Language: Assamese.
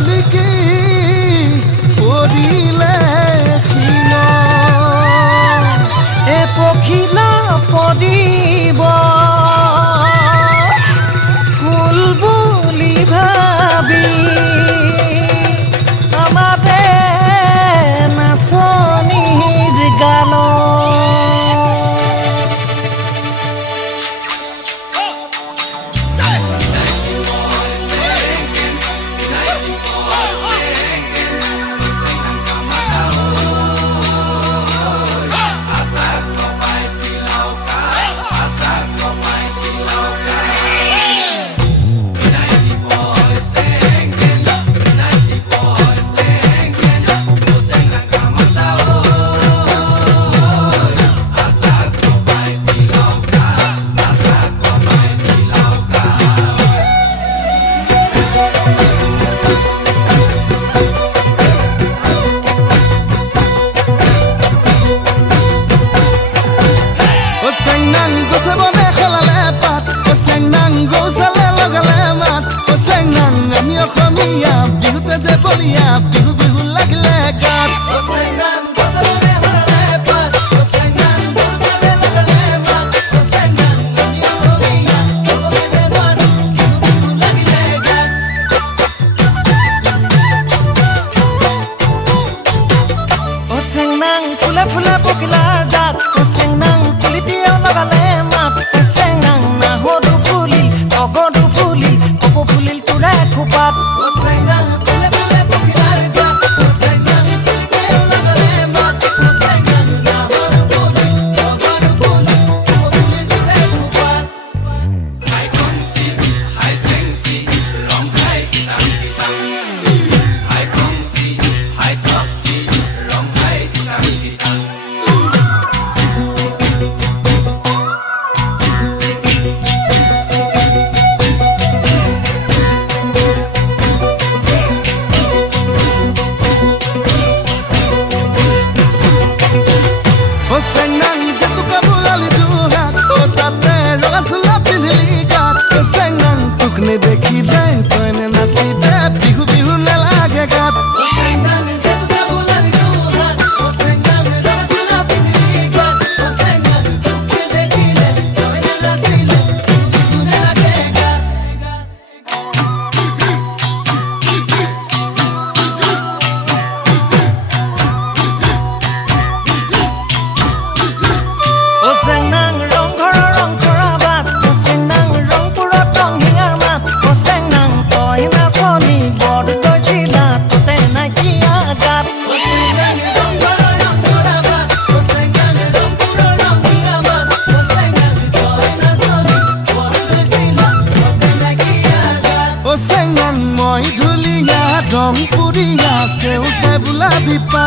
শালিকি পৰিলে শিল এ পখিলা পৰিব ফুল বুলি ভাবি আমাৰে নাচনিৰ গানত বিহু বিহু লাগিলে গাত ফুলে ফুলে পখিলাৰ জাত চেংনাং পুলিটিও লগালে মাত চেংনাং নাহৰো ফুলিল অগৰো ফুলিল কপৌ ফুলিল তোৰে খোপাত দেখি দে তইনে নাচি দে বিহু বিহু নালাগে গাত মই ধুলিয়া ৰং পুৰিয়া সেউতে বোলা বিপা